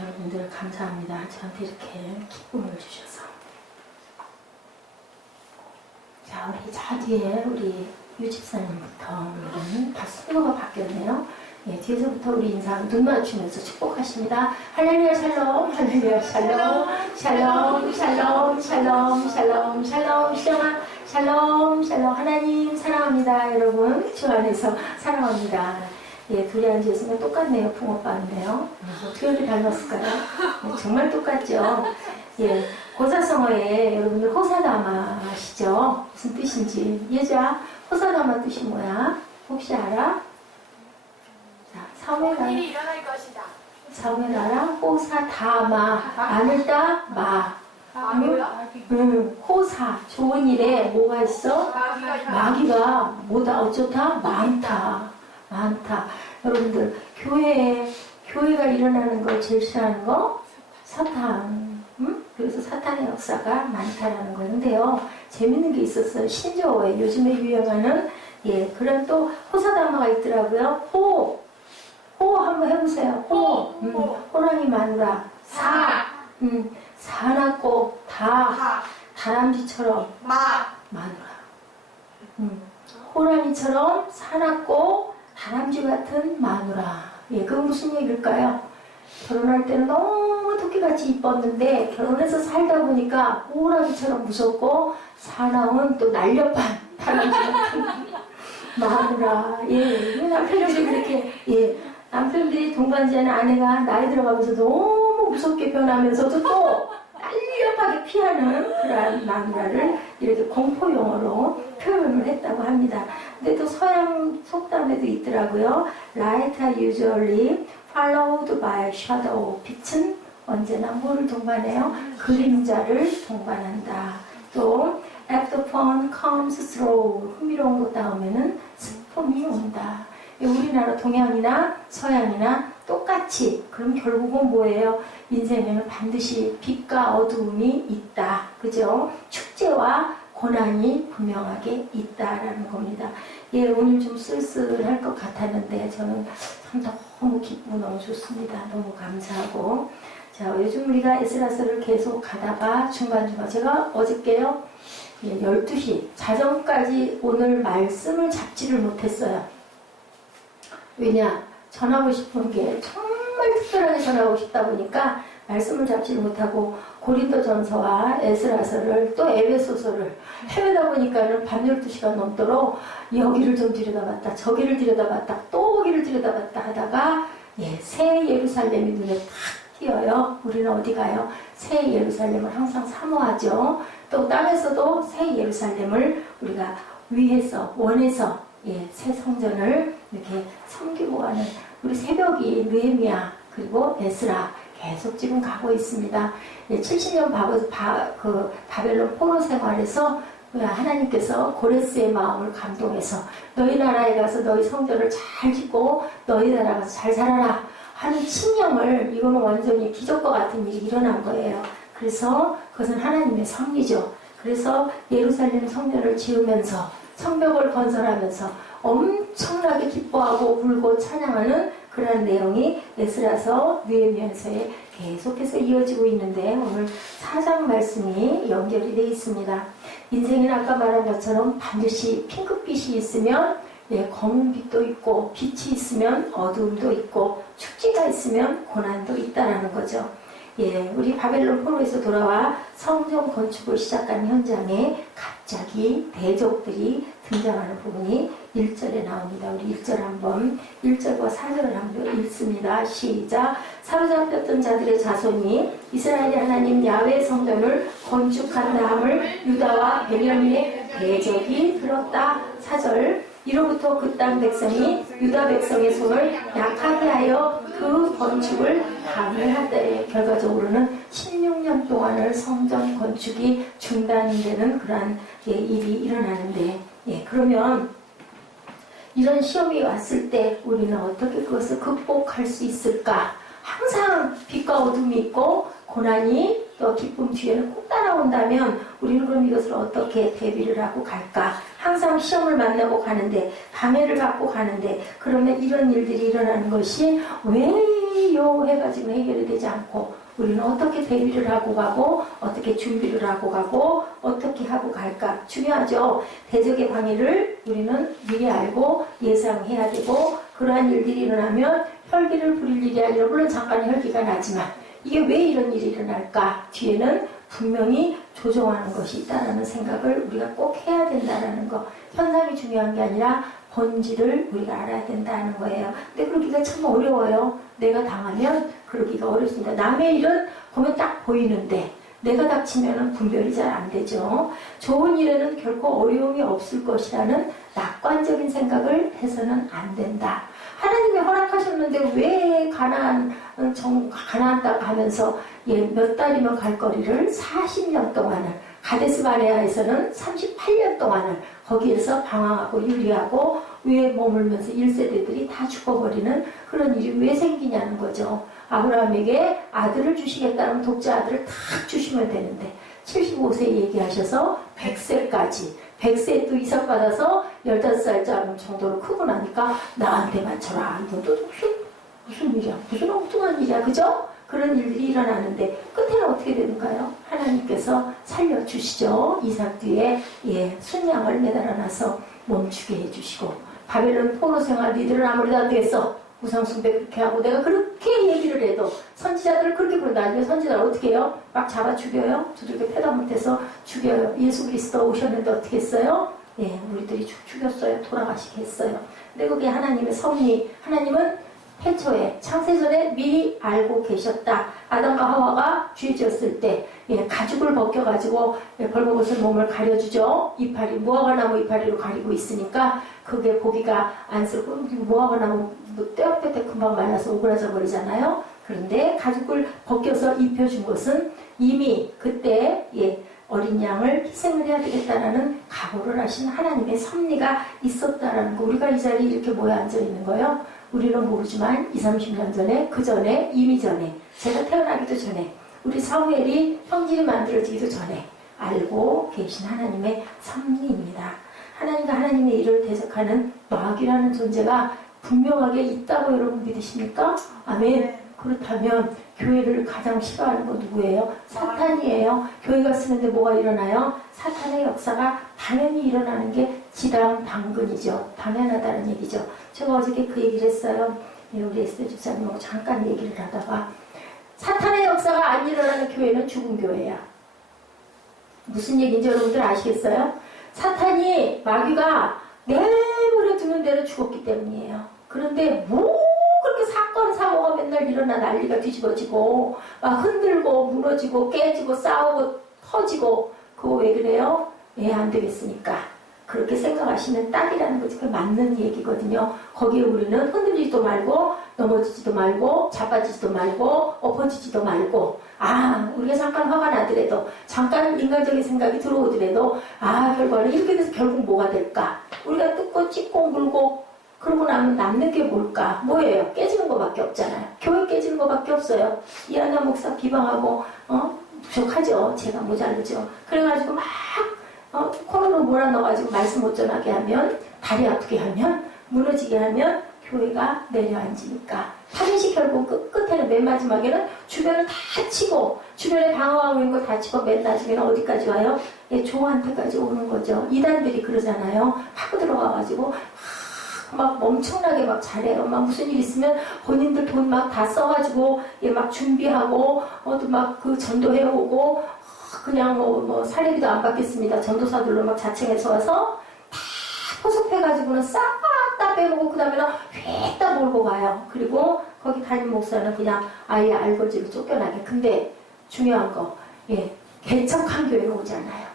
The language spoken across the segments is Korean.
여러분들 감사합니다. 저한테 이렇게 기쁨을 주셔서. 자, 우리 저 뒤에 우리 유 집사님부터 오늘은 다 순서가 바뀌었네요. 예, 뒤에서부터 우리 인사 눈 맞추면서 축복하십니다. 할렐루야 샬롬, 할렐루야 샬롬, 샬롬, 샬롬, 샬롬, 샬롬, 샬롬, 시정아, 샬롬, 샬롬. 하나님 사랑합니다. 여러분, 주 안에서 사랑합니다. 예, 둘이 앉아있으면 똑같네요. 붕어빵인데요. 어떻게 이렇게 닮았을까요? 예, 정말 똑같죠? 예, 고사성어에 여러분들 호사다마 아시죠? 무슨 뜻인지. 예자, 호사다마 뜻이 뭐야? 혹시 알아? 자, 사무엘 알아? 일이 일어날 것이다. 사무엘 알아? 호사다마. 아늘다 마. 뭐야? 호사. 좋은 일에 뭐가 있어? 마귀가 뭐다? 어쩌다? 많다. 많다. 여러분들, 교회가 일어나는 걸 제일 싫어하는 거? 사탄. 그래서 사탄의 역사가 많다라는 건데요. 재밌는 게 있었어요. 신조어에 요즘에 유행하는, 예, 그런 또 호사다마가 있더라고요. 호 한번 해보세요. 호랑이 마누라. 사납고, 다람쥐처럼, 마누라. 호랑이처럼 사납고, 다람쥐 같은 마누라. 예, 그건 무슨 얘기일까요? 결혼할 때는 너무 토끼같이 이뻤는데 결혼해서 살다 보니까 호랑이처럼 무섭고 사나운 또 날렵한 다람쥐 같은 마누라. 예, 남편들이 그렇게, 예, 남편들이 동반자는 아내가 나이 들어가면서 너무 무섭게 변하면서도 또 날렵하게 피하는 그런 마누라를 이렇게 공포용어로 표현을 했다고 합니다. 근데 또 서양 속담에도 있더라고요. Light are usually followed by shadow. 빛은 언제나 뭐를 동반해요? 그림자를 동반한다. 또 after fun comes through. 흥미로운 것 다음에는 슬픔이 온다. 우리나라 동양이나 서양이나 똑같이, 그럼 결국은 뭐예요? 인생에는 반드시 빛과 어두움이 있다. 그죠? 축제와 고난이 분명하게 있다라는 겁니다. 예, 오늘 좀 쓸쓸할 것 같았는데 저는 참 너무 기쁘고 너무 좋습니다. 너무 감사하고. 자, 요즘 우리가 에스라서를 계속 가다가 중간중간 제가 어저께요, 예, 12시 자정까지 오늘 말씀을 잡지를 못했어요. 왜냐? 전하고 싶은 게 정말 특별하게 전하고 싶다 보니까 말씀을 잡지를 못하고 고린도전서와 에스라서를 또 에베소서를 헤매다 보니까는 밤 12시간 넘도록 여기를 좀 들여다봤다 저기를 들여다봤다 또 거기를 들여다봤다 하다가, 예, 새 예루살렘이 눈에 탁 띄어요. 우리는 어디 가요? 새 예루살렘을 항상 사모하죠. 또 땅에서도 새 예루살렘을 우리가 위해서 원해서, 예, 새 성전을 이렇게 섬기고 가는 우리 새벽이 느헤미야 그리고 에스라 계속 지금 가고 있습니다. 예, 70년 바벨론 포로 생활에서 하나님께서 고레스의 마음을 감동해서 너희 나라에 가서 너희 성전을 잘 짓고 너희 나라 가서 잘 살아라 하는 칙령을, 이거는 완전히 기적과 같은 일이 일어난 거예요. 그래서 그것은 하나님의 섭리죠. 그래서 예루살렘 성전을 지으면서 성벽을 건설하면서 엄청나게 기뻐하고 울고 찬양하는 그런 내용이 에스라서 느헤미야서에 계속해서 이어지고 있는데 오늘 4장 말씀이 연결이 되어 있습니다. 인생은 아까 말한 것처럼 반드시 핑크빛이 있으면, 예, 검은 빛도 있고 빛이 있으면 어두움도 있고 축제가 있으면 고난도 있다라는 거죠. 예, 우리 바벨론 포로에서 돌아와 성전 건축을 시작한 현장에 갑자기 대적들이 등장하는 부분이 1절에 나옵니다. 우리 1절 한번, 1절과 4절을 한번 읽습니다. 시작. 사로잡혔던 자들의 자손이 이스라엘의 하나님 야훼 성전을 건축한 다음을 유다와 베냐민의 대적이 들었다. 4절. 이로부터 그 땅 백성이 유다 백성의 손을 약하게 하여 그 건축을 방해하되 결과적으로는 16년 동안을 성전 건축이 중단되는 그러한, 예, 일이 일어나는데, 예, 그러면 이런 시험이 왔을 때 우리는 어떻게 그것을 극복할 수 있을까? 항상 빛과 어둠이 있고 고난이 또 기쁨 뒤에는 꼭 따라온다면 우리는 그럼 이것을 어떻게 대비를 하고 갈까? 항상 시험을 만나고 가는데, 방해를 받고 가는데, 그러면 이런 일들이 일어나는 것이 왜 비교해가지고 해결이 되지 않고 우리는 어떻게 대비를 하고 가고 어떻게 준비를 하고 가고 어떻게 하고 갈까 중요하죠. 대적의 방해를 우리는 미리 알고 예상해야 되고 그러한 일들이 일어나면 혈기를 부릴 일이 아니라 물론 잠깐 혈기가 나지만 이게 왜 이런 일이 일어날까 뒤에는 분명히 조정하는 것이 있다는 생각을 우리가 꼭 해야 된다는 거. 현상이 중요한 게 아니라 본질을 우리가 알아야 된다는 거예요. 근데 그러기가 참 어려워요. 내가 당하면 그러기가 어렵습니다. 남의 일은 보면 딱 보이는데 내가 닥치면 분별이 잘 안 되죠. 좋은 일에는 결코 어려움이 없을 것이라는 낙관적인 생각을 해서는 안 된다. 하나님이 허락하셨는데 왜 가나안 땅 가면서 몇 달이면 갈 거리를 40년 동안을 가데스 바네아에서는 38년 동안을 거기에서 방황하고 유리하고 위에 머물면서 1세대들이 다 죽어버리는 그런 일이 왜 생기냐는 거죠. 아브라함에게 아들을 주시겠다면 독자 아들을 탁 주시면 되는데 75세 얘기하셔서 100세까지 100세에 또 이삭 받아서 15살 정도로 크고 나니까 나한테 맞춰라. 이건 또 무슨 일이야? 무슨 엉뚱한 일이야. 그죠? 그런 일들이 일어나는데 끝에는 어떻게 되는가요? 하나님께서 살려주시죠. 이삭 뒤에 순양을 매달아놔서 멈추게 해주시고 바벨론 포로 생활 니들은 아무래도 안 되겠어. 우상숭배 그렇게 하고 내가 그렇게 얘기를 해도 선지자들을 그렇게 부른다. 나중에 선지자를 어떻게 해요? 막 잡아 죽여요? 두들겨 패다 못해서 죽여요. 예수 그리스도 오셨는데 어떻게 했어요? 우리들이 죽였어요. 돌아가시게 했어요. 근데 그게 하나님의 섭리. 하나님은 태초에 창세전에 미리 알고 계셨다. 아담과 하와가 죄 지었을 때 가죽을 벗겨가지고 벌거벗은 몸을 가려주죠. 이파리 무화과나무 이파리로 가리고 있으니까 그게 보기가 안쓰럽고 무화과나무 떼어빼떼 금방 말라서 오그라져 버리잖아요. 그런데 가죽을 벗겨서 입혀준 것은 이미 그때 어린 양을 희생을 해야 되겠다라는 각오를 하신 하나님의 섭리가 있었다라는 거. 우리가 이 자리에 이렇게 모여 앉아 있는 거요. 우리는 모르지만 20, 30년 전에 그 전에 이미 전에 제가 태어나기도 전에 우리 사무엘이 형질이 만들어지기도 전에 알고 계신 하나님의 섭리입니다. 하나님과 하나님의 일을 대적하는 마귀라는 존재가 분명하게 있다고 여러분 믿으십니까? 아멘. 그렇다면 교회를 가장 싫어하는 건 누구예요? 사탄이에요. 교회가 쓰는데 뭐가 일어나요? 사탄의 역사가 당연히 일어나는 게 지당당근이죠. 당연하다는 얘기죠. 제가 어저께 그 얘기를 했어요. 우리 에스더 집사님하고 잠깐 얘기를 하다가 사탄의 역사가 안 일어나는 교회는 죽은 교회야. 무슨 얘기인지 여러분들 아시겠어요? 사탄이 마귀가 내버려 두는 대로 죽었기 때문이에요. 그런데 그렇게 사건 사고가 맨날 일어나 난리가 뒤집어지고 막 흔들고 무너지고 깨지고 싸우고 터지고 그거 왜 그래요? 안 되겠으니까 그렇게 생각하시면 딱이라는 거지. 그게 맞는 얘기거든요. 거기에 우리는 흔들리지도 말고 넘어지지도 말고 자빠지지도 말고 엎어지지도 말고 우리가 잠깐 화가 나더라도 잠깐 인간적인 생각이 들어오더라도 결과는 이렇게 돼서 결국 뭐가 될까? 우리가 뜯고 찢고 물고 그러고 나면 남는 게 뭘까? 뭐예요? 깨지는 것밖에 없잖아요. 교회 깨지는 것밖에 없어요. 이하나 목사 비방하고 부족하죠. 제가 모자르죠. 그래가지고 막 코너로 몰아넣어가지고 말씀 못 전하게 하면 다리 아프게 하면 무너지게 하면 교회가 내려앉으니까 파리시 결국 끝에는 맨 마지막에는 주변을 다 치고 주변에 방어하고 있는 거 다 치고 맨 나중에는 어디까지 와요? 조한테까지 오는 거죠. 이단들이 그러잖아요. 파고 들어가가지고 막 엄청나게 막 잘해요. 막 무슨 일 있으면 본인들 돈 막 다 써가지고 막 준비하고 또 막 그 전도해오고 그냥 뭐 사례비도 안 받겠습니다. 전도사들로 막 자청해서 와서 다 포섭해가지고는 싹 다 빼먹고 그 다음에는 휙다 몰고 가요. 그리고 거기 담임 목사는 그냥 아예 알거지로 쫓겨나게. 근데 중요한 거 개척한 교회가 오지 않아요.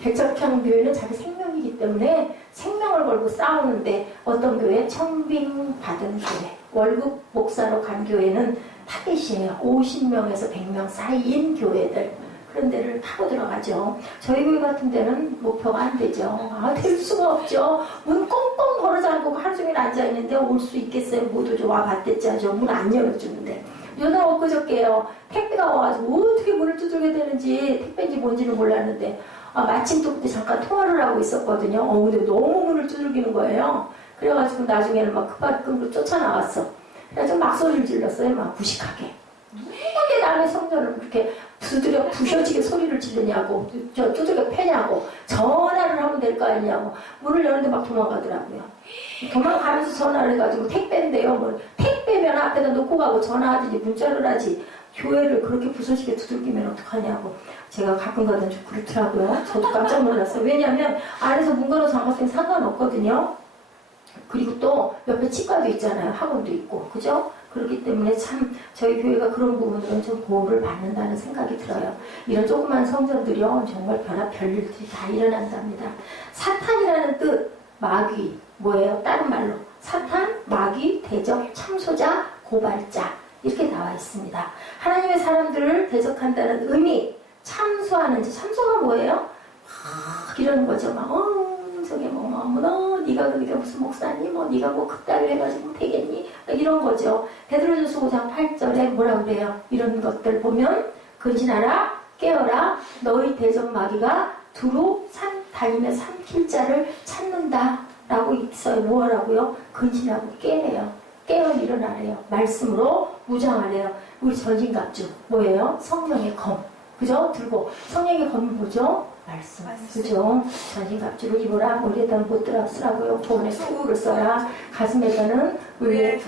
개척한 교회는 자기 생명이기 때문에 생명을 걸고 싸우는데 어떤 교회? 청빙 받은 교회. 월급 목사로 간 교회는 타겟이에요. 50명에서 100명 사이인 교회들. 그런 데를 타고 들어가죠. 저희 교회 같은 데는 목표가 안 되죠. 될 수가 없죠. 문 꽁꽁 걸어 잠그고 하루 종일 앉아있는데 올 수 있겠어요? 못 오죠. 와봤댔죠. 문 안 열어주는데. 요날 엊그저께요. 택배가 와가지고 어떻게 문을 두들게 되는지 택배인지 뭔지는 몰랐는데 마침 또 그때 잠깐 통화를 하고 있었거든요. 근데 너무 문을 두들기는 거예요. 그래가지고 나중에는 막 급하게 끈으로 쫓아나왔어. 그래가지고 막 소리를 질렀어요. 막 무식하게. 누구게 남의 성전을 그렇게 두드려 부셔지게 소리를 지르냐고, 저 두들겨 패냐고, 전화를 하면 될 거 아니냐고. 문을 여는데 막 도망가더라고요. 도망가면서 전화를 해가지고 택배인데요. 뭐 택배면 앞에다 놓고 가고 전화하든지 문자를 하지. 교회를 그렇게 부서지게 두들기면 어떡하냐고. 제가 가끔 가다 좀 그렇더라고요. 저도 깜짝 놀랐어요. 왜냐하면 안에서 문 걸어 잠갔으면 상관없거든요. 그리고 또 옆에 치과도 있잖아요. 학원도 있고. 그죠? 그렇기 때문에 참 저희 교회가 그런 부분들은 좀 보호를 받는다는 생각이 들어요. 이런 조그만 성전들이요. 정말 별일들이 다 일어난답니다. 사탄이라는 뜻, 마귀, 뭐예요? 다른 말로. 사탄, 마귀, 대적, 참소자, 고발자. 이렇게 나와 있습니다. 하나님의 사람들을 대적한다는 의미, 참소하는지, 참소가 뭐예요? 막 이러는 거죠. 막, 저게 너 네가 그게 무슨 목사니? 뭐 네가 뭐 그따위 해가지고 되겠니? 이런 거죠. 베드로전서 5장 8절에 뭐라 그래요? 이런 것들 보면 근신하라, 깨어라, 너희 대적 마귀가 두루 다니며 삼킬 자를 찾는다 라고 있어요. 뭐 하라고요? 근신하고 깨래요. 깨어 일어나래요. 말씀으로 무장하래요. 우리 전신갑주 뭐예요? 성령의 검. 그죠? 들고 성령의 검은 뭐죠? 말씀. 그죠? 전신갑주를 입어라. 머리에다는 못들어 쓰라고요. 손에 수구를 써라. 가슴에다는 우리의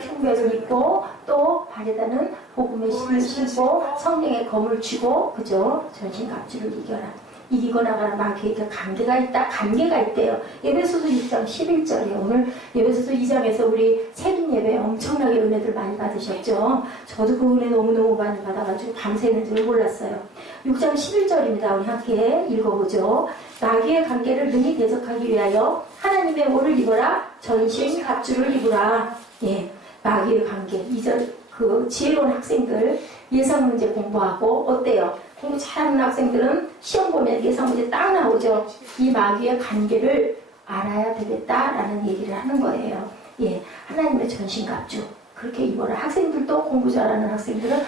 흉배를 입고 또 발에다는 복음의 신을 신고 성령의 검을 쥐고 그죠? 전신갑주를 이겨라. 이기고 나가라. 마귀에게 관계가 있다. 관계가 있대요. 에베소서 6장 11절이에요. 오늘 에베소서 2장에서 우리 세린 예배 엄청나게 은혜들 많이 받으셨죠. 저도 그 은혜 너무너무 많이 받아가지고 밤새는 줄 몰랐어요. 6장 11절입니다. 우리 함께 읽어보죠. 마귀의 관계를 능히 대적하기 위하여 하나님의 오를 입어라. 전신 갑주를 입으라. 예, 마귀의 관계. 2절 그 지혜로운 학생들 예상 문제 공부하고 어때요? 공부 잘하는 학생들은 시험 보면 예상 문제 딱 나오죠. 이 마귀의 관계를 알아야 되겠다라는 얘기를 하는 거예요. 예, 하나님의 전신갑주 그렇게 입어라. 학생들도 공부 잘하는 학생들은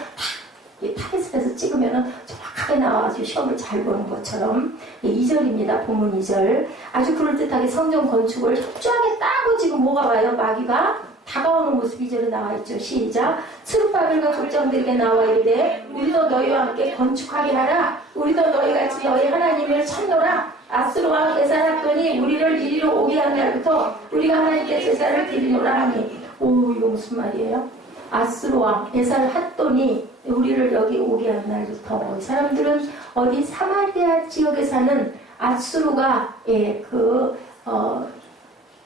타겟에서 찍으면은 정확하게 나와가지고 시험을 잘 보는 것처럼. 예, 2절입니다. 본문 2절. 아주 그럴듯하게 성전 건축을 협조하게 따고 지금 뭐가 와요? 마귀가 다가오는 모습이 이제로 나와 있죠. 시작. 스룹바벨과 족장들에게 나와 이르되 우리도 너희와 함께 건축하게 하라. 우리도 너희같이 너희 하나님을 찾노라. 아스로 왕 에살핫돈이 우리를 이리로 오게 한 날부터 우리가 하나님께 제사를 드리노라 하니. 오, 이거 무슨 말이에요? 아스로 왕 에살핫돈이 우리를 여기 오게 한 날부터. 이 사람들은 어디 사마리아 지역에 사는 아수르가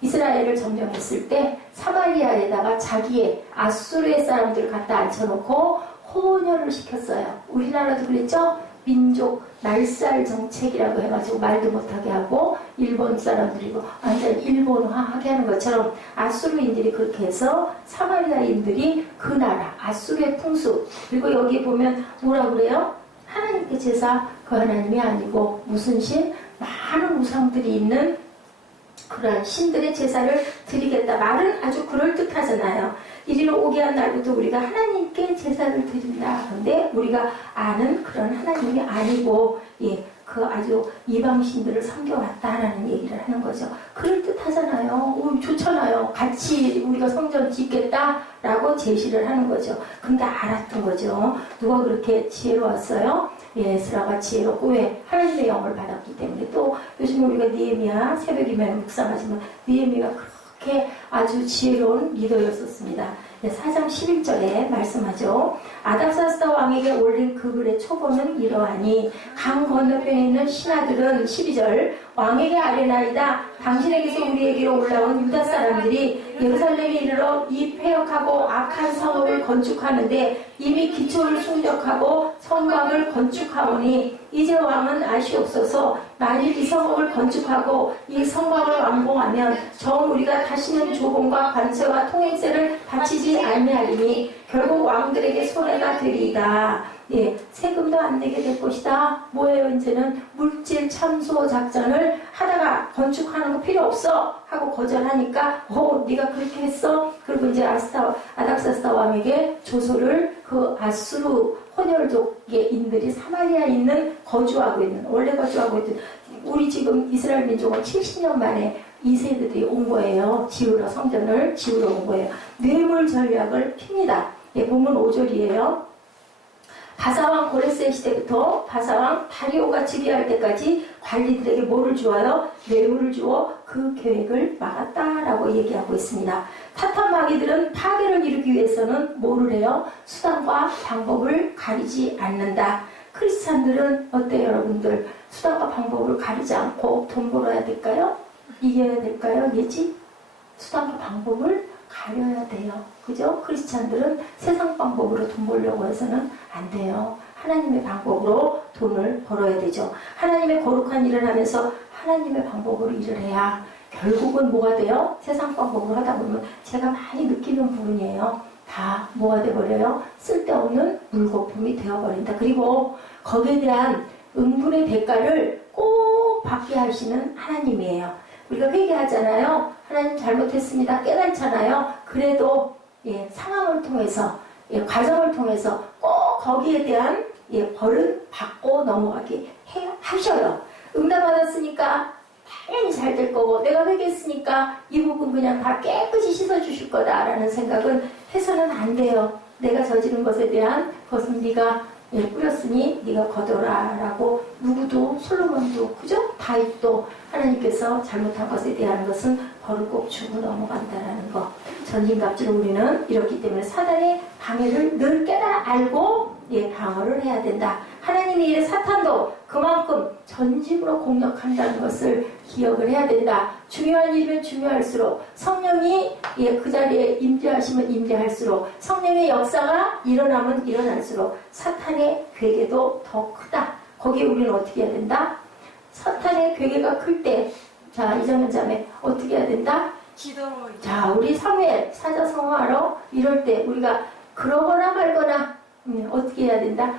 이스라엘을 점령했을 때 사마리아에다가 자기의 아수르의 사람들을 갖다 앉혀놓고 혼혈을 시켰어요. 우리나라도 그랬죠? 민족 날살 정책이라고 해가지고 말도 못하게 하고 일본 사람들이고 완전 일본화하게 하는 것처럼 아수르인들이 그렇게 해서 사마리아인들이 그 나라 아수르의 풍수. 그리고 여기 보면 뭐라 그래요? 하나님께 제사 그 하나님이 아니고 무슨 신? 많은 우상들이 있는 그런 신들의 제사를 드리겠다. 말은 아주 그럴듯하잖아요. 이리로 오게 한 날부터 우리가 하나님께 제사를 드린다. 그런데 우리가 아는 그런 하나님이 아니고 그 아주 이방신들을 섬겨왔다라는 얘기를 하는 거죠. 그럴듯하잖아요. 좋잖아요. 같이 우리가 성전 짓겠다라고 제시를 하는 거죠. 근데 알았던 거죠. 누가 그렇게 지혜로웠어요? 에스라가 지혜롭고 왜? 하나님의 영을 받았기 때문에. 또 요즘 우리가 느헤미야 새벽이면 묵상하지만 느헤미가 그렇게 아주 지혜로운 리더였었습니다. 4장 11절에 말씀하죠. 아닥사스다 왕에게 올린 그 글의 초본은 이러하니 강 건너편에 있는 신하들은 12절 왕에게 아뢰나이다. 당신에게서 우리에게로 올라온 유다 사람들이 예루살렘에 이르러 이 폐역하고 악한 성읍을 건축하는데 이미 기초를 충족하고 성곽을 건축하오니 이제 왕은 아시옵소서. 만일 이 성읍을 건축하고 이 성곽을 완공하면 정 우리가 다시는 조공과 관세와 통행세를 바치지 아니하리니 결국 왕들에게 손해가 되리이다. 세금도 안 내게 될 것이다. 뭐예요? 이제는 물질 참소 작전을 하다가 건축하는 거 필요 없어 하고 거절하니까 네가 그렇게 했어? 그리고 이제 아닥사스다 왕에게 조소를 그 아수르 혼혈족의 인들이 사마리아에 있는 거주하고 있는 원래 거주하고 있던 우리 지금 이스라엘 민족은 70년 만에 2세들이 온 거예요. 성전을 지으러 온 거예요. 뇌물 전략을 핍니다. 예, 본문 5절이에요. 바사왕 고레스의 시대부터 바사왕 다리오가 즉위할 때까지 관리들에게 뭐를 주어요? 뇌물을 주어 그 계획을 막았다라고 얘기하고 있습니다. 타탄 마귀들은 파괴를 이루기 위해서는 뭐를 해요? 수단과 방법을 가리지 않는다. 크리스찬들은 어때요, 여러분들? 수단과 방법을 가리지 않고 돈 벌어야 될까요? 이겨야 될까요? 예지? 수단과 방법을 가려야 돼요. 그죠? 크리스찬들은 세상 방법으로 돈 벌려고 해서는 안 돼요. 하나님의 방법으로 돈을 벌어야 되죠. 하나님의 거룩한 일을 하면서 하나님의 방법으로 일을 해야 결국은 뭐가 돼요? 세상 방법으로 하다 보면 제가 많이 느끼는 부분이에요. 다 뭐가 돼버려요? 쓸데없는 물거품이 되어버린다. 그리고 거기에 대한 응분의 대가를 꼭 받게 하시는 하나님이에요. 우리가 회개하잖아요. 하나님 잘못했습니다. 깨닫잖아요. 그래도 예, 상황을 통해서 과정을 통해서 꼭 거기에 대한 벌은 받고 넘어가게 하셔요. 응답받았으니까 당연히 잘 될 거고 내가 회개했으니까 이 부분 그냥 다 깨끗이 씻어주실 거다라는 생각은 해서는 안 돼요. 내가 저지른 것에 대한 것은 네가 뿌렸으니 네가 거둬라 라고 누구도 솔로몬도 그죠? 다윗도 하나님께서 잘못한 것에 대한 것은 벌을 꼭 주고 넘어간다라는 거. 전진갑주로 우리는 이렇기 때문에 사단의 방해를 늘 깨달아 알고 방어를 해야 된다. 하나님의 일에 사탄도 그만큼 전심으로 공격한다는 것을 기억을 해야 된다. 중요한 일이면 중요할수록 성령이 그 자리에 임재하시면 임재할수록 성령의 역사가 일어나면 일어날수록 사탄의 괴계도 더 크다. 거기에 우리는 어떻게 해야 된다? 사탄의 괴계가 클 때 자, 이정현 자매 어떻게 해야 된다? 자, 우리 사무엘 사자성어하러 이럴 때 우리가 그러거나 말거나 어떻게 해야 된다?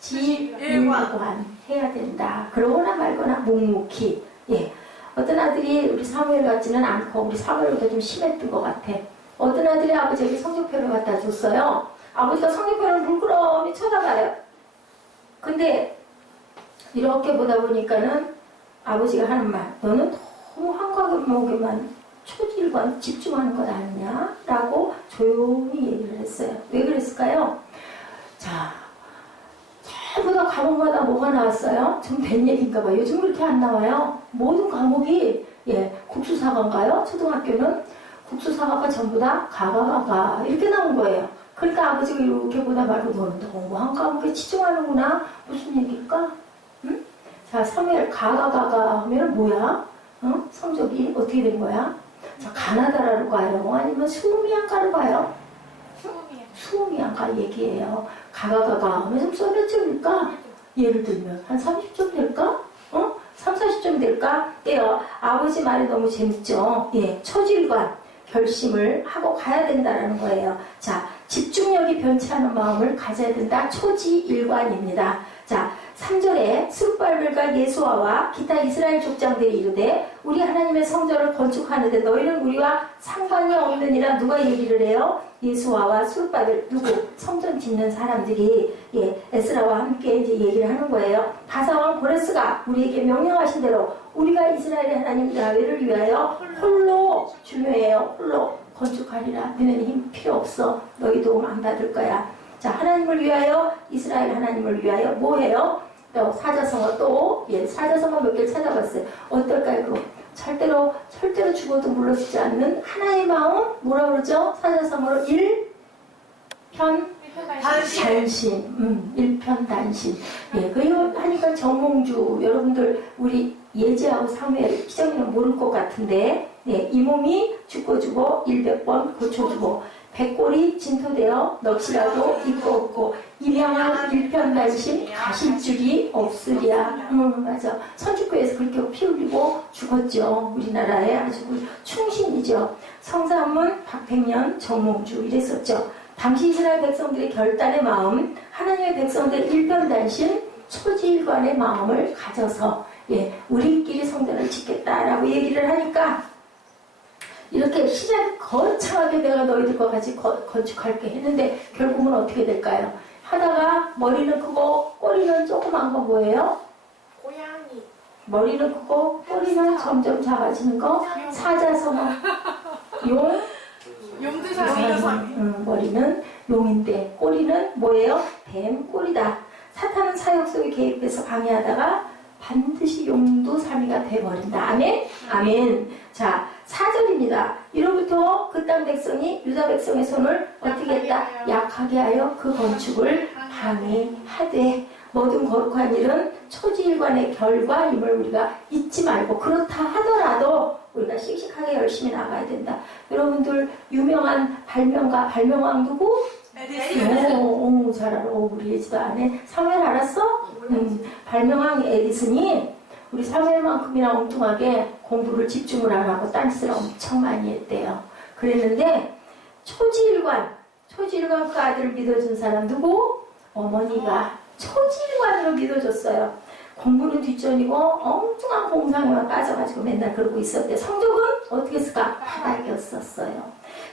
초지일관 해야 된다. 그러거나 말거나 묵묵히. 예. 어떤 아들이 우리 사무엘 같지는 않고 우리 사무엘보다 좀 심했던 것 같아. 어떤 아들이 아버지에게 성적표를 갖다 줬어요. 아버지가 성적표를 물끄러미 쳐다봐요. 근데 이렇게 보다 보니까는 아버지가 하는 말, 너는 너무 한 과목에만 초질관 집중하는 것 아니냐? 라고 조용히 얘기를 했어요. 왜 그랬을까요? 자, 전부 다 과목마다 뭐가 나왔어요? 좀 된 얘기인가 봐요. 요즘 그렇게 안 나와요. 모든 과목이 국수사과인가요? 초등학교는 국수사과가 전부 다 가가가가 이렇게 나온 거예요. 그러니까 아버지가 이렇게 보다 말고 너는 너무 한 과목에 치중하는구나. 무슨 얘기일까? 응? 자, 사무엘 가가가가 하면 뭐야? 성적이 어떻게 된 거야? 자, 가나다라로 가요? 아니면 수미양가로 가요? 수미양가 얘기해요. 가가가가 하면 좀 써몇점일까? 예를 들면 한 30점 될까? 3, 40점 될까? 아버지 말이 너무 재밌죠? 처질관 결심을 하고 가야 된다라는 거예요. 자, 집중력이 변치 않은 마음을 가져야 된다. 초지일관입니다. 자, 3절에 스룹바벨과 예수아와 기타 이스라엘 족장들이 이르되 우리 하나님의 성전을 건축하는데 너희는 우리와 상관이 없느니라. 누가 얘기를 해요? 예수아와 스룹바벨 누구? 성전 짓는 사람들이 에스라와 함께 이제 얘기를 하는 거예요. 바사왕 고레스가 우리에게 명령하신 대로 우리가 이스라엘의 하나님 야훼를 위하여 홀로 중요해요. 홀로 건축하리라. 너희는 힘 필요 없어. 너희 도움 안 받을 거야. 자, 하나님을 위하여 이스라엘 하나님을 위하여 뭐해요? 또 사자성어 사자성어 몇 개를 찾아봤어요. 어떨까요? 그거 절대로 죽어도 물러서지 않는 하나의 마음 뭐라 그러죠? 사자성어로 일편단심. 일편단심. 그리고 하니까 정몽주 여러분들 우리 예지하고 사무엘 희정이는 모를 것 같은데 이 몸이 죽고 100번 고쳐주고 백골이 진토되어 넋이라도 있고 없고 임양한 일편단심 가실 줄이 없으리야. 맞아. 선주교에서 그렇게 피 흘리고 죽었죠. 우리나라에 아주 충신이죠. 성삼문 박백년 정몽주 이랬었죠. 당시 이스라엘 백성들의 결단의 마음, 하나님의 백성들의 일편단심 초지일관의 마음을 가져서 우리끼리 성전을 짓겠다라고 얘기를 하니까 이렇게 시작 거창하게 내가 너희들과 같이 건축할게 했는데 결국은 어떻게 될까요? 하다가 머리는 크고 꼬리는 조그만 거 뭐예요? 고양이. 머리는 크고 꼬리는 점점 작아지는 거. 사자성어. 용. 머리는 용인데 꼬리는 뭐예요? 뱀 꼬리다. 사탄은 사역 속에 개입해서 방해하다가 반드시 용두사미가 돼버린다. 아멘? 아멘. 자, 4절입니다. 이로부터 그 땅 백성이 유다 백성의 손을 어떻게 했다? 약하게 하여 그 건축을 방해하되. 모든 거룩한 일은 초지일관의 결과임을 우리가 잊지 말고, 그렇다 하더라도 우리가 씩씩하게 열심히 나가야 된다. 여러분들 유명한 발명왕 누구? 에디슨. 오, 잘 알아. 우리 예지도 아네. 사무엘 알았어? 발명왕 에디슨이 우리 사무엘만큼이나 엉뚱하게 공부를 집중을 안 하고 딴짓을 엄청 많이 했대요. 그랬는데 초지일관 그 아들을 믿어준 사람 누구? 어머니가 초지일관으로 믿어줬어요. 공부는 뒷전이고 엉뚱한 공상에만 빠져가지고 맨날 그러고 있었대. 성적은 어떻게 했을까? 바닥이었었어요.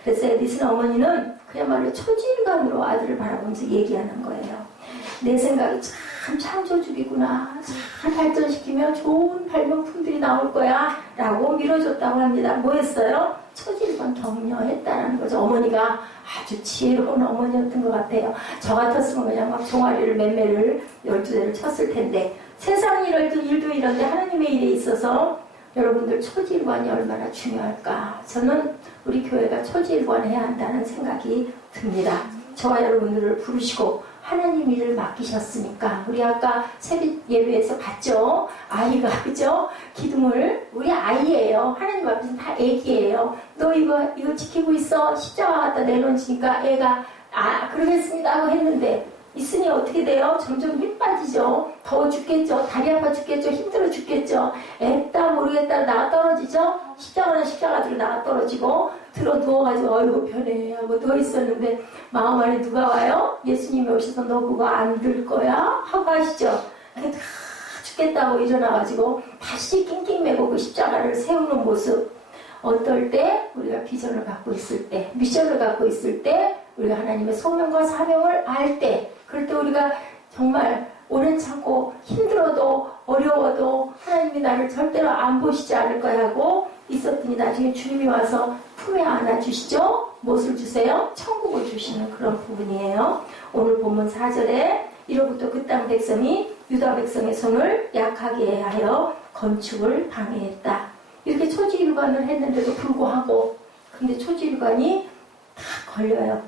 그래서 에디슨 어머니는 그야말로 초지일관으로 아들을 바라보면서 얘기하는 거예요. 내 생각이 참 창조주기구나. 잘 발전시키면 좋은 발명품들이 나올 거야 라고 밀어줬다고 합니다. 뭐 했어요? 초지일관 격려했다는 거죠. 어머니가 아주 지혜로운 어머니였던 것 같아요. 저 같았으면 그냥 막 종아리를 맴매를 12대를 쳤을 텐데, 세상 일도 이런데 하나님의 일에 있어서 여러분들 초지일관이 얼마나 중요할까. 저는 우리 교회가 초지일관해야 한다는 생각이 듭니다. 저와 여러분들을 부르시고 하나님 일을 맡기셨으니까. 우리 아까 새벽 예배에서 봤죠? 아이가, 그죠? 기둥을, 우리 아이예요. 하나님 앞에서는 다 애기예요. 너 이거 지키고 있어. 십자가 갖다 내놓으니까 애가 그러겠습니다 하고 했는데, 있으니 어떻게 돼요? 점점 힘 빠지죠. 더워 죽겠죠. 다리 아파 죽겠죠. 힘들어 죽겠죠. 애다 모르겠다 나가 떨어지죠. 십자가는 십자가대로 나가 떨어지고 들어 누워가지고 어이구 편해 하고 누워 있었는데, 마음 안에 누가 와요? 예수님이 오셔서 너 그거 안 들 거야? 하고 하시죠. 다 죽겠다고 일어나가지고 다시 낑낑 매고 그 십자가를 세우는 모습. 어떨 때 우리가 비전을 갖고 있을 때, 미션을 갖고 있을 때, 우리가 하나님의 소명과 사명을 알 때, 그럴 때 우리가 정말 오래 참고 힘들어도 어려워도 하나님이 나를 절대로 안 보시지 않을 거야 하고 있었더니 나중에 주님이 와서 품에 안아주시죠. 무엇을 주세요? 천국을 주시는 그런 부분이에요. 오늘 본문 4절에 이로부터 그 땅 백성이 유다 백성의 손을 약하게 하여 건축을 방해했다. 이렇게 초지일관을 했는데도 불구하고, 근데 초지일관이 다 걸려요.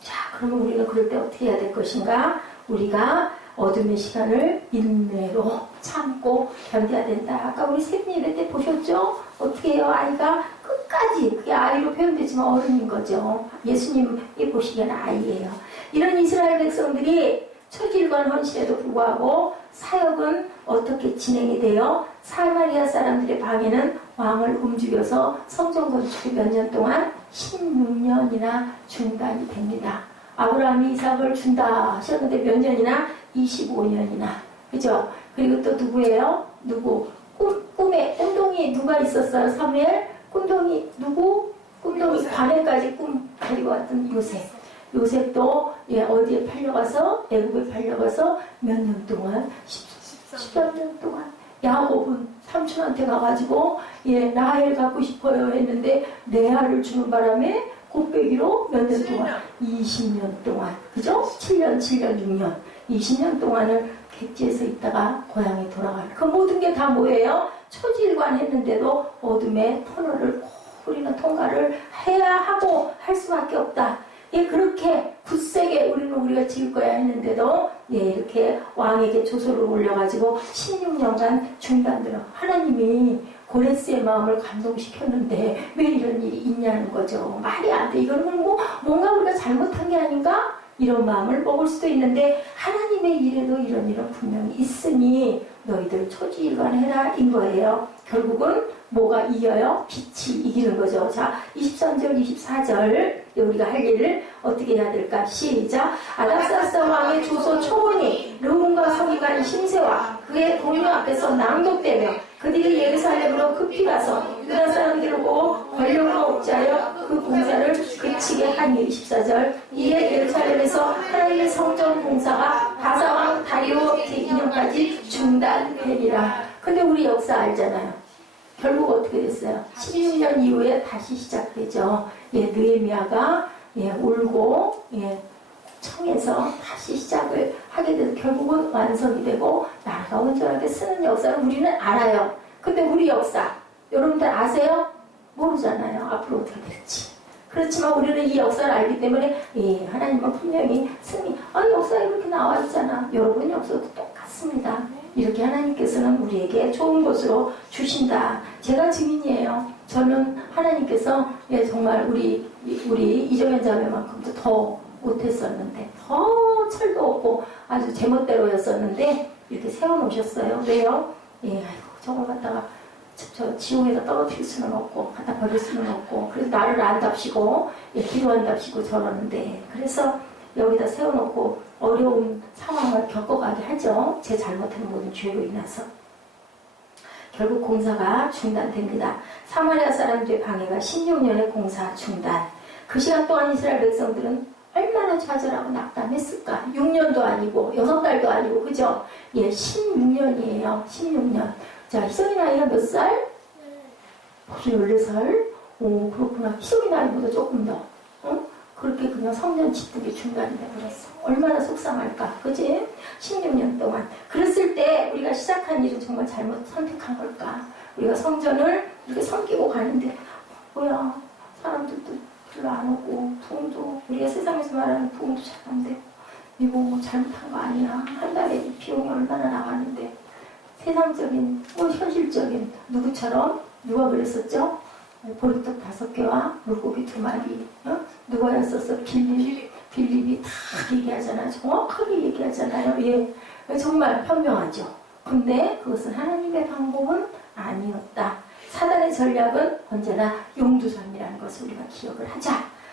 자, 그러면 우리는 그럴 때 어떻게 해야 될 것인가? 우리가 어둠의 시간을 인내로 참고 견뎌야 된다. 아까 우리 새벽 예배 때 보셨죠? 어떻게 해요? 아이가 끝까지, 그게 아이로 표현되지만 어른인 거죠. 예수님이 보시기에는 아이예요. 이런 이스라엘 백성들이 초지일관 헌신에도 불구하고 사역은 어떻게 진행이 돼요? 사마리아 사람들의 방해는 왕을 움직여서 성전 건축이 몇 년 동안 16년이나 중단이 됩니다. 아브라함이 이삭을 준다 하셨는데 몇 년이나? 25년이나. 그죠? 그리고 또 누구예요? 꿈에 꿈동이 누가 있었어요? 사무엘? 꿈동이 누구? 꿈동이 관에까지 꿈 가지고 왔던 요셉도 어디에 팔려가서, 애굽에 팔려가서 몇 년 동안, 13년 동안 야곱은 삼촌한테 가가지고 라헬 갖고 싶어요 했는데 레아를 주는 바람에 곱빼기로 몇 년 동안? 20년 동안. 그죠? 7년, 6년. 20년 동안을 객지에서 있다가 고향에 돌아가는. 그 모든 게 다 뭐예요? 초지일관 했는데도 어둠의 터널을 우리는 통과를 해야 하고 할 수밖에 없다. 그렇게 굳세게 우리가 지을 거야 했는데도 이렇게 왕에게 조소를 올려가지고 16년간 중단들어. 하나님이 고레스의 마음을 감동시켰는데 왜 이런 일이 있냐는 거죠. 말이 안 돼. 이거는 뭔가 우리가 잘못한 게 아닌가? 이런 마음을 먹을 수도 있는데, 하나님의 일에도 이런 일은 분명히 있으니 너희들 초지일관해라 인 거예요. 결국은 뭐가 이겨요? 빛이 이기는 거죠. 자, 23절, 24절 우리가 할 일을 어떻게 해야 될까? 시작. 아닥사스다 왕의 조소 초본이 르몬과 서기관 심세와 그의 동료 앞에서 낭독되며 그들이 예루살렘으로 급히 가서 유다 사람들을 보고 권력으로 옥죄하여 그 공사를 그치게 하니. 24절. 이에 예루살렘에서 하나님의 성전 공사가 바사왕 다리오 제2년까지 중단되리라. 근데 우리 역사 알잖아요. 결국 어떻게 됐어요? 16년 이후에 다시 시작되죠. 예, 느헤미야가 예, 울고 예, 청해서 다시 시작을 하게 돼서 결국은 완성이 되고 나라가 온전하게 쓰는 역사를 우리는 알아요. 근데 우리 역사 여러분들 아세요? 모르잖아요. 앞으로 어떻게 될지. 그렇지만 우리는 이 역사를 알기 때문에 예, 하나님은 분명히 승리. 역사에 이렇게 나와 있잖아. 여러분 역사도 똑같습니다. 이렇게 하나님께서는 우리에게 좋은 것으로 주신다. 제가 증인이에요. 저는 하나님께서 예, 정말 우리 이정현 자매만큼도 더 못했었는데 더 철도 없고 아주 제멋대로였었는데 이렇게 세워놓으셨어요. 왜요? 예, 아이고 저걸 갖다가 저 지옥에다 떨어뜨릴 수는 없고 갖다 버릴 수는 없고 그래서 나를 안답시고 예, 기도한답시고 저러는데 그래서 여기다 세워놓고 어려운 상황을 겪어가게 하죠. 제 잘못한 모든 죄로 인해서. 결국 공사가 중단됩니다. 사마리아 사람들의 방해가 16년의 공사 중단. 그 시간 동안 이스라엘 백성들은 얼마나 좌절하고 낙담했을까. 6년도 아니고 6달도 아니고 그죠? 예, 16년이에요. 16년. 자, 희성이 나이가 몇 살? 벌써 14살? 오, 그렇구나. 희성이 나이보다 조금 더. 그렇게 그냥 성전 짓는 중단이 되어버렸어. 얼마나 속상할까. 그지? 16년 동안. 그랬을 때 우리가 시작한 일은 정말 잘못 선택한 걸까. 우리가 성전을 이렇게 섬기고 가는데 뭐야 사람들도 별로 안 오고 부흥도 우리가 세상에서 말하는 부흥도 잘 안 되고 이거 뭐 잘못한 거 아니야. 한 달에 비용이 얼마나 나가는데 세상적인 현실적인 누구처럼 누가 그랬었죠? 보리떡 5개와 물고기 2마리. 누가였었어? 빌립이 다 얘기하잖아요. 정확하게 얘기하잖아요. 예, 정말 현명하죠. 근데 그것은 하나님의 방법은 아니었다. 사단의 전략은 언제나 용두삼이라는 것을 우리가 기억을 하자.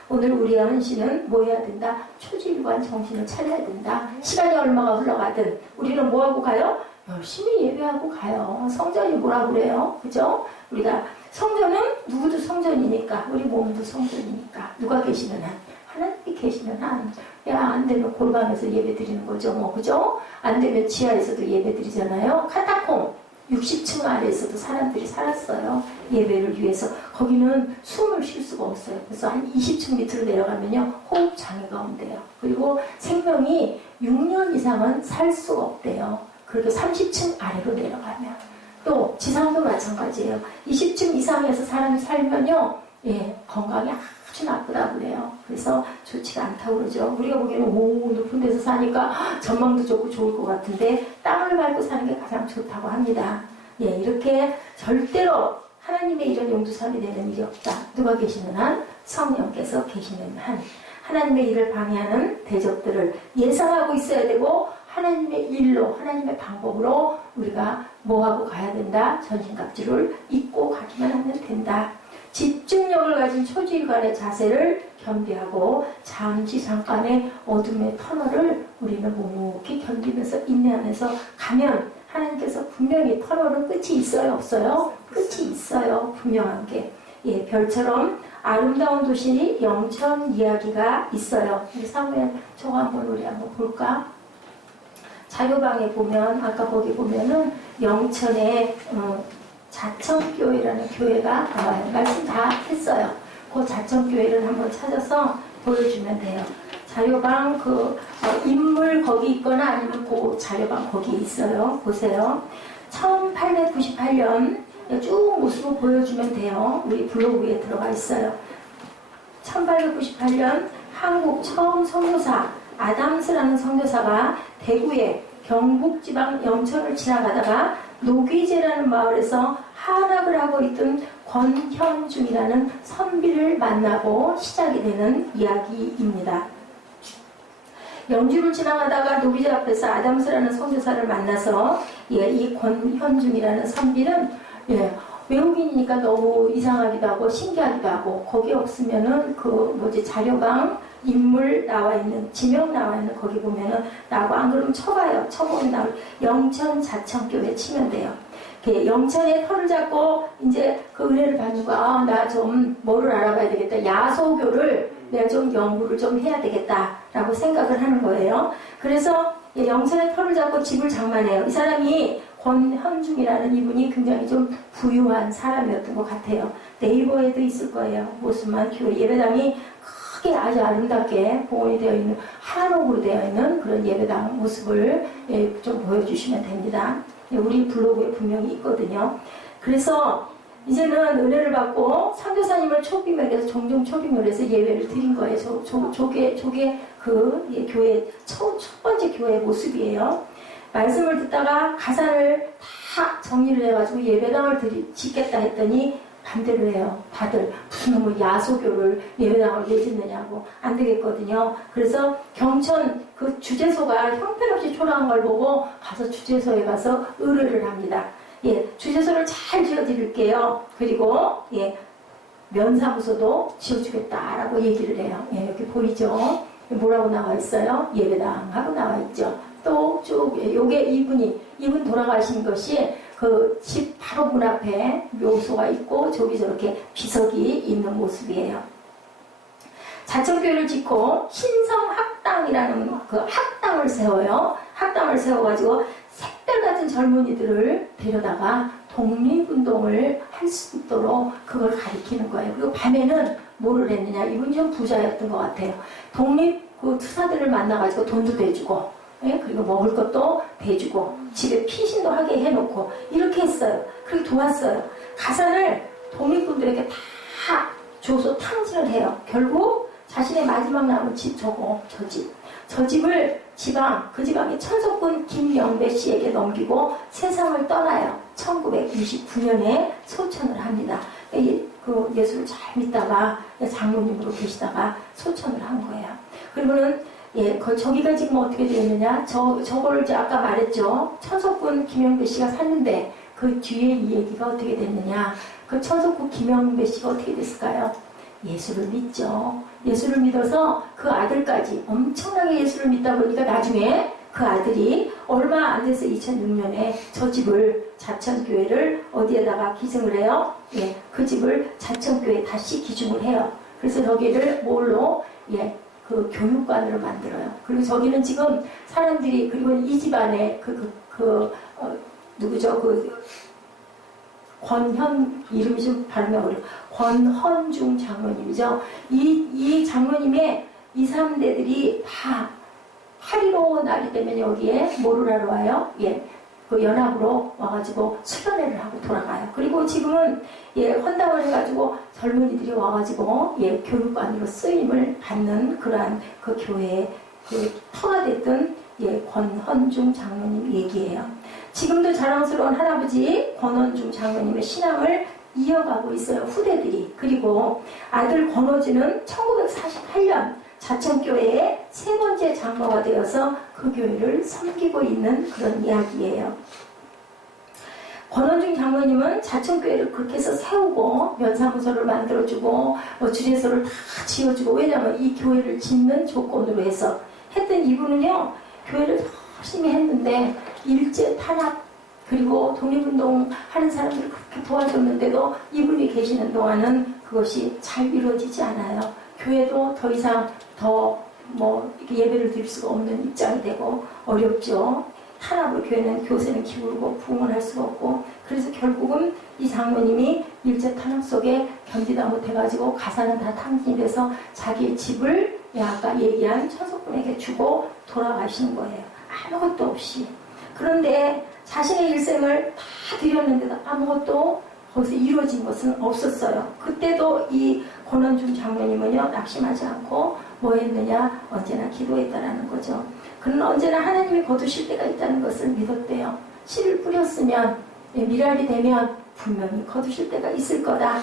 오늘 우리의 헌신은 뭐 해야 된다? 초지일관 정신을 차려야 된다. 시간이 얼마가 흘러가든 우리는 뭐 하고 가요? 열심히 예배하고 가요. 성전이 뭐라 그래요? 그죠? 우리가 성전은 누구도 성전이니까 우리 몸도 성전이니까 누가 계시는 한 하나님이 계시는 한 야 안 되면 골방에서 예배 드리는 거죠. 뭐 그죠? 안 되면 지하에서도 예배 드리잖아요. 카타콤 60층 아래에서도 사람들이 살았어요. 예배를 위해서. 거기는 숨을 쉴 수가 없어요. 그래서 한 20층 밑으로 내려가면요 호흡 장애가 온대요. 그리고 생명이 6년 이상은 살 수가 없대요. 그렇게 30층 아래로 내려가면. 또 지상도 마찬가지예요. 20층 이상에서 사람이 살면요 예, 건강이 아주 나쁘다고 그래요. 그래서 좋지가 않다고 그러죠. 우리가 보기에는 오 높은 데서 사니까 전망도 좋고 좋을 것 같은데 땅을 밟고 사는 게 가장 좋다고 합니다. 예, 이렇게 절대로 하나님의 이런 용두삼이 되는 일이 없다. 누가 계시는 한? 성령께서 계시는 한. 하나님의 일을 방해하는 대적들을 예상하고 있어야 되고 하나님의 일로 하나님의 방법으로 우리가 뭐하고 가야 된다? 전신갑주를 입고 가기만 하면 된다. 집중력을 가진 초지일관의 자세를 겸비하고 잠깐의 어둠의 터널을 우리는 묵묵히 견디면서 인내하면서 가면 하나님께서 분명히 터널은 끝이 있어요? 없어요? 끝이 있어요. 분명하게. 예, 별처럼 아름다운 도시 영천 이야기가 있어요. 우리 사무엘 저거 우리 한번 볼까? 자료방에 보면 아까 거기 보면은 영천에 자천교회라는 교회가 나와요. 말씀 다 했어요. 그 자천교회를 한번 찾아서 보여주면 돼요. 자료방 인물 거기 있거나 아니면 그 자료방 거기 있어요. 보세요. 1898년 쭉 모습을 보여주면 돼요. 우리 블로그에 들어가 있어요. 1898년 한국 처음 선교사 아담스라는 선교사가 대구의 경북지방 영천을 지나가다가 노귀제라는 마을에서 한학을 하고 있던 권현중이라는 선비를 만나고 시작이 되는 이야기입니다. 영주를 지나가다가 노귀제 앞에서 아담스라는 선교사를 만나서 이 권현중이라는 선비는 외국인이니까 너무 이상하기도 하고 신기하기도 하고 거기 없으면은 자료방 인물 나와 있는 지명 나와 있는 거기 보면은 나고 안 그러면 쳐봐요. 쳐보면 나올 영천 자천교회 치면 돼요. 영천의 털을 잡고 이제 그 은혜를 받는 거 나 좀 뭐를 알아봐야 되겠다. 야소교를 내가 좀 연구를 좀 해야 되겠다라고 생각을 하는 거예요. 그래서 영천의 털을 잡고 집을 장만해요. 이 사람이 권현중이라는 이분이 굉장히 좀 부유한 사람이었던 것 같아요. 네이버에도 있을 거예요. 모습만 교회 예배당이 크게 아주 아름답게 봉헌이 되어 있는 한옥으로 되어 있는 그런 예배당 모습을 좀 보여주시면 됩니다. 우리 블로그에 분명히 있거든요. 그래서 이제는 은혜를 받고 선교사님을 초빙해서 종종 초빙을 해서 예배를 드린 거예요. 저게 그 교회 첫 번째 교회 모습이에요. 말씀을 듣다가 가사를 다 정리를 해가지고 예배당을 짓겠다 했더니 반대로 해요. 다들 무슨 놈의 야소교를 예배당을 왜 짓느냐고. 안 되겠거든요. 그래서 경천 그 주재소가 형편없이 초라한 걸 보고 가서 주재소에 가서 의뢰를 합니다. 주재소를 잘 지어드릴게요. 그리고 면사무소도 지어주겠다라고 얘기를 해요. 여기 보이죠? 뭐라고 나와 있어요? 예배당 하고 나와 있죠. 또 쭉 요게 이분 돌아가신 것이 그 집 바로 문 앞에 묘소가 있고 저기 저렇게 비석이 있는 모습이에요. 자천교회를 짓고 신성학당이라는 그 학당을 세워요. 학당을 세워가지고 색달같은 젊은이들을 데려다가 독립운동을 할 수 있도록 그걸 가리키는 거예요. 그리고 밤에는 뭐를 했느냐. 이분이 좀 부자였던 것 같아요. 독립 그 투사들을 만나가지고 돈도 대주고 그리고 먹을 것도 대주고 집에 피신도 하게 해놓고 이렇게 했어요. 그리고 도왔어요. 가산을 독립군들에게 다 줘서 탕진을 해요. 결국 자신의 마지막 남은 집 저 집을 그 지방의 천석군 김영배 씨에게 넘기고 세상을 떠나요. 1929년에 소천을 합니다. 그 예수를 잘 믿다가 장로님으로 계시다가 소천을 한 거예요. 그리고는 저기가 지금 어떻게 되었느냐? 저걸 이제 아까 말했죠. 천석군 김영배 씨가 샀는데 그 뒤에 이 얘기가 어떻게 됐느냐? 그 천석군 김영배 씨가 어떻게 됐을까요? 예수를 믿죠. 예수를 믿어서 그 아들까지 엄청나게 예수를 믿다 보니까 나중에 그 아들이 얼마 안 돼서 2006년에 저 집을 자천교회를 어디에다가 기증을 해요? 그 집을 자천교회에 다시 기증을 해요. 그래서 저기를 뭘로? 그 교육관으로 만들어요. 그리고 저기는 지금 사람들이 그리고 이 집안에 누구죠? 권현 이름이 좀 발음이 어려워. 권헌중 장로님이죠. 이 장로님의 2, 3대들이 다 8.15 날이 되면 여기에 뭐를 하러 와요? 그 연합으로 와가지고 수련회를 하고 돌아가요. 그리고 지금은 헌당을 해가지고 젊은이들이 와가지고 교육관으로 쓰임을 받는 그러한 그 교회의 그 터가 됐던 권헌중 장로님 얘기예요. 지금도 자랑스러운 할아버지 권헌중 장로님의 신앙을 이어가고 있어요. 후대들이. 그리고 아들 권호진은 1948년 자천교회의 세 번째 장로가 되어서 그 교회를 섬기고 있는 그런 이야기예요. 권헌중 장로님은 자천교회를 그렇게 해서 세우고 면사무소를 만들어주고 주재소를 다 지어주고 왜냐하면 이 교회를 짓는 조건으로 해서 했던 이분은요 교회를 열심히 했는데 일제 탄압 그리고 독립운동 하는 사람들을 그렇게 도와줬는데도 이분이 계시는 동안은 그것이 잘 이루어지지 않아요. 교회도 더 이상 이렇게 예배를 드릴 수가 없는 입장이 되고 어렵죠. 탄압으로 교회는 교세는 기울고 부흥을 할 수가 없고 그래서 결국은 이 장로님이 일제 탄압 속에 견디다 못해가지고 가사는 다 탕진이 돼서 자기 집을 아까 얘기한 천석군에게 주고 돌아가시는 거예요. 아무것도 없이. 그런데 자신의 일생을 다 드렸는데도 아무것도 거기서 이루어진 것은 없었어요. 그때도 이 권헌중 장로님은요 낙심하지 않고 뭐 했느냐 언제나 기도했다라는 거죠. 그는 언제나 하나님이 거두실 때가 있다는 것을 믿었대요. 씨를 뿌렸으면 미랄이 되면 분명히 거두실 때가 있을 거다.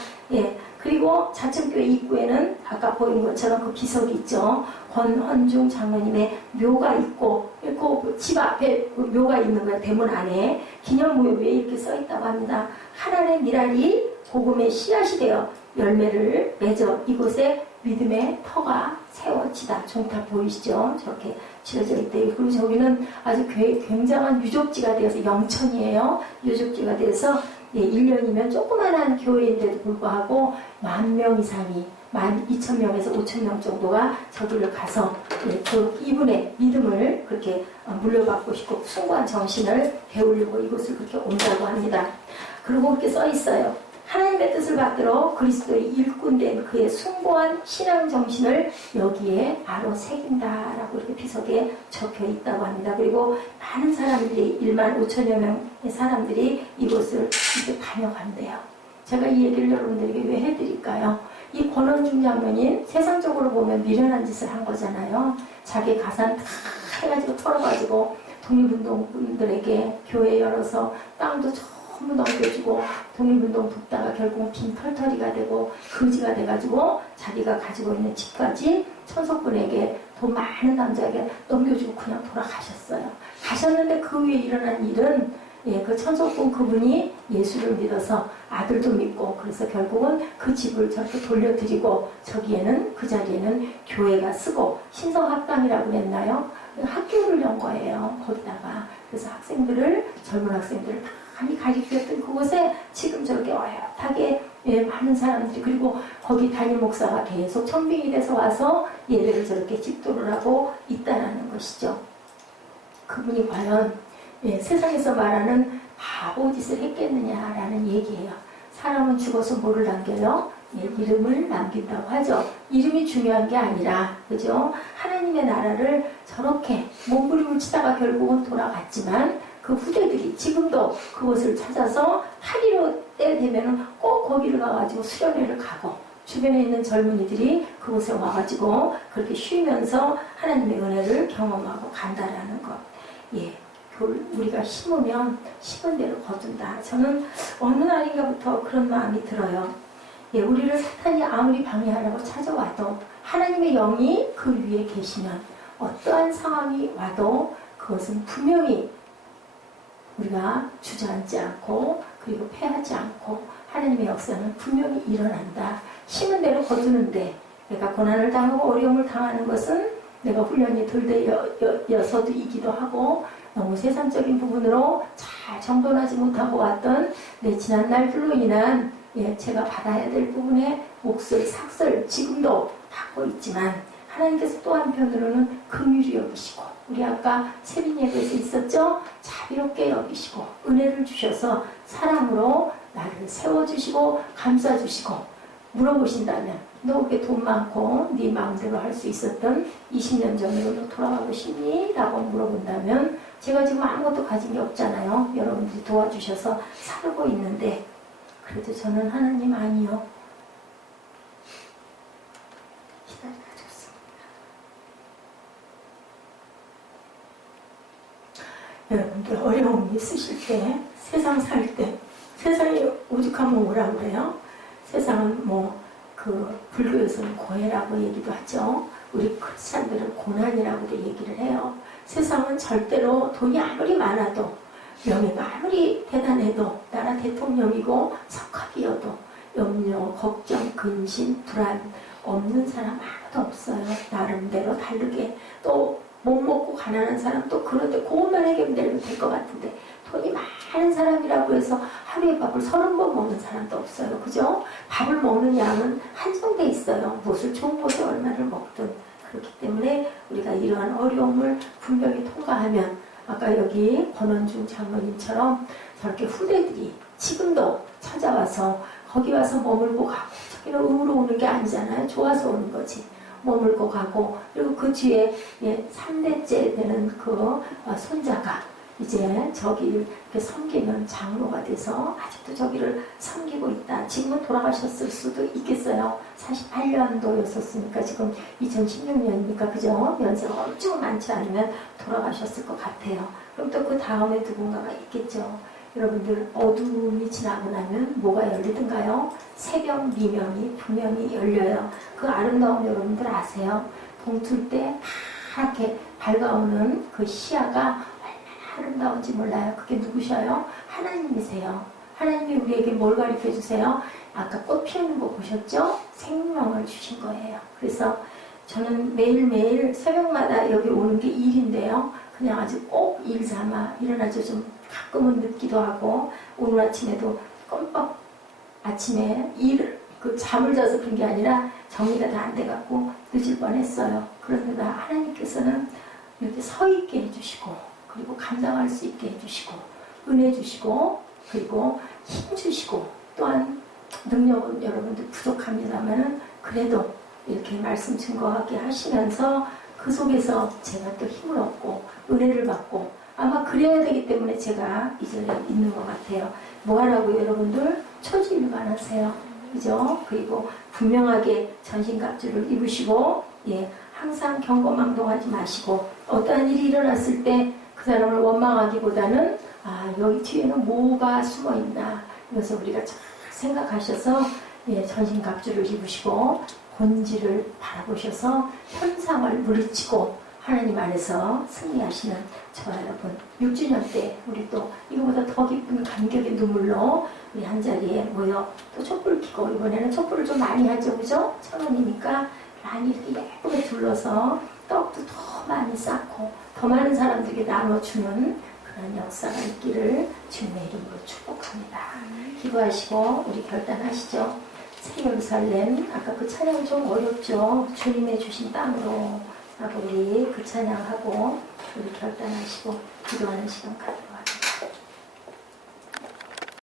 그리고 자천교회 입구에는 아까 보인 것처럼 그 비석이 있죠. 권헌중 장로님의 묘가 있고 그 집 앞에 묘가 있는 거예요. 대문 안에 기념무에 왜 이렇게 써있다고 합니다. 하나의 미랄이 복음의 씨앗이 되어 열매를 맺어 이곳에 믿음의 터가 세워지다. 종탑 보이시죠? 저렇게 지어져 있대요. 그리고 저기는 아주 굉장한 유적지가 되어서 영천이에요. 유적지가 돼서 1년이면 조그만한 교회인데도 불구하고 10,000명 이상이 12,000명에서 5,000명 정도가 저기를 가서 그 이분의 믿음을 그렇게 물려받고 싶고 숭고한 정신을 배우려고 이곳을 그렇게 온다고 합니다. 그리고 그렇게 써 있어요. 하나님의 뜻을 받들어 그리스도의 일꾼된 그의 숭고한 신앙 정신을 여기에 바로 새긴다라고 이렇게 비석에 적혀 있다고 합니다. 그리고 많은 사람들이 15,000여 명의 사람들이 이곳을 이제 다녀간대요. 제가 이 얘기를 여러분들에게 왜 해드릴까요? 이 권원중 장로님 세상적으로 보면 미련한 짓을 한 거잖아요. 자기 가산 다 해가지고 털어가지고 독립운동분들에게 교회 열어서 땅도 전부 넘겨주고 독립운동 돕다가 결국 빈털터리가 되고 거지가 돼가지고 자기가 가지고 있는 집까지 천석군에게 돈 많은 남자에게 넘겨주고 그냥 돌아가셨어요. 가셨는데 그 위에 일어난 일은 그 천석군 그분이 예수를 믿어서 아들도 믿고 그래서 결국은 그 집을 저렇게 돌려드리고 저기에는 그 자리에는 교회가 쓰고 신성학당이라고 그랬나요? 학교를 연 거예요. 거기다가. 그래서 학생들을 젊은 학생들을 많이 가르쳤던 그곳에 지금 저렇게 어엿하게 많은 사람들이 그리고 거기 담임 목사가 계속 청빙이 돼서 와서 예배를 저렇게 집도를 하고 있다는 것이죠. 그분이 과연 세상에서 말하는 바보 짓을 했겠느냐라는 얘기예요. 사람은 죽어서 뭐를 남겨요? 이름을 남긴다고 하죠. 이름이 중요한 게 아니라, 그죠? 하나님의 나라를 저렇게 몸부림을 치다가 결국은 돌아갔지만 그 후대들이 지금도 그곳을 찾아서 하리로 때 되면은 꼭 거기를 가가지고 수련회를 가고 주변에 있는 젊은이들이 그곳에 와가지고 그렇게 쉬면서 하나님의 은혜를 경험하고 간다라는 것. 우리가 심으면 심은 대로 거둔다. 저는 어느 날인가부터 그런 마음이 들어요. 우리를 사탄이 아무리 방해하려고 찾아와도 하나님의 영이 그 위에 계시면 어떠한 상황이 와도 그것은 분명히 우리가 주저앉지 않고 그리고 패하지 않고 하나님의 역사는 분명히 일어난다. 심은 대로 거두는데 내가 고난을 당하고 어려움을 당하는 것은 내가 훈련이 덜 되어서도이기도 하고 너무 세상적인 부분으로 잘 정돈하지 못하고 왔던 내 지난 날들로 인한 제가 받아야 될 부분의 몫을 삭설 지금도 받고 있지만 하나님께서 또 한편으로는 긍휼히 여기시고 우리 아까 세빈 예배에서 있었죠? 자비롭게 여기시고 은혜를 주셔서 사람으로 나를 세워주시고 감싸주시고 물어보신다면 너 그렇게 돈 많고 네 마음대로 할 수 있었던 20년 전으로 너 돌아가고 싶니? 라고 물어본다면 제가 지금 아무것도 가진 게 없잖아요. 여러분들이 도와주셔서 살고 있는데 그래도 저는 하나님 아니요. 기다리가 좋습니다. 여러분들 어려움이 있으실 때 세상 살 때 세상이 오죽하면 뭐라 그래요? 세상은 불교에서는 고해라고 얘기도 하죠. 우리 크리스찬들은 고난이라고도 얘기를 해요. 세상은 절대로 돈이 아무리 많아도 명예가 아무리 대단해도 나라 대통령이고 석학이어도 염려, 걱정, 근심, 불안 없는 사람 아무도 없어요. 나름대로 다르게 또 못 먹고 가난한 사람 또 그런데 그것만 해결되면 될 것 같은데 돈이 많은 사람이라고 해서 하루에 밥을 30번 먹는 사람도 없어요. 그죠? 밥을 먹는 양은 한정돼 있어요. 좋은 곳에 얼마를 먹든. 그렇기 때문에 우리가 이러한 어려움을 분명히 통과하면 아까 여기 권원중 장로님처럼 저렇게 후대들이 지금도 찾아와서 거기 와서 머물고 가고 저기는 의무로 오는 게 아니잖아요. 좋아서 오는 거지. 머물고 가고 그리고 그 뒤에 3대째 되는 그 손자가 이제 저기를 이렇게 섬기는 장로가 돼서 아직도 저기를 섬기고 있다. 지금은 돌아가셨을 수도 있겠어요. 48년도였었으니까 지금 2016년이니까 그죠? 연세가 엄청 많지 않으면 돌아가셨을 것 같아요. 그럼 또 그 다음에 누군가가 있겠죠. 여러분들 어둠이 지나고 나면 뭐가 열리든가요? 새벽 미명이 분명히 열려요. 그 아름다움 여러분들 아세요? 동틀 때 파랗게 밝아오는 그 시야가 아름다운지 몰라요. 그게 누구셔요? 하나님이세요. 하나님이 우리에게 뭘 가르쳐 주세요? 아까 꽃 피우는 거 보셨죠? 생명을 주신 거예요. 그래서 저는 매일매일 새벽마다 여기 오는 게 일인데요. 그냥 아주 꼭 일 삼아 일어나죠. 좀 가끔은 늦기도 하고 오늘 아침에도 껌뻑 아침에 그 잠을 자서 그런 게 아니라 정리가 다 안 돼갖고 늦을 뻔했어요. 그런데 하나님께서는 이렇게 서 있게 해주시고, 그리고 감당할 수 있게 해주시고, 은혜 주시고, 그리고 힘 주시고, 또한 능력은 여러분들 부족합니다만은 그래도 이렇게 말씀 증거하게 하시면서 그 속에서 제가 또 힘을 얻고 은혜를 받고, 아마 그래야 되기 때문에 제가 이 자리에 있는 것 같아요. 뭐하라고 여러분들? 초지일반하세요. 그죠? 그리고 분명하게 전신갑주를 입으시고, 예, 항상 경거망동하지 마시고, 어떠한 일이 일어났을 때 그 사람을 원망하기보다는 여기 뒤에는 뭐가 숨어 있나, 그래서 우리가 잘 생각하셔서, 예, 전신갑주를 입으시고 본질을 바라보셔서 현상을 물리치고 하나님 안에서 승리하시는 저와 여러분, 6주년 때 우리 또 이거보다 더 기쁜 감격의 눈물로 우리 한자리에 모여 또 촛불 켜고, 이번에는 촛불을 좀 많이 하죠, 그죠? 1,000원이니까 많이 이렇게 예쁘게 둘러서 떡도 더 많이 쌓고 더 많은 사람들에게 나눠주는 그런 역사가 있기를 주님의 이름으로 축복합니다. 기도하시고 우리 결단하시죠. 새 예루살렘, 아까 그 찬양 좀 어렵죠? 주님의 주신 땅으로 하고 우리 그 찬양하고 우리 결단하시고 기도하는 시간 갖도록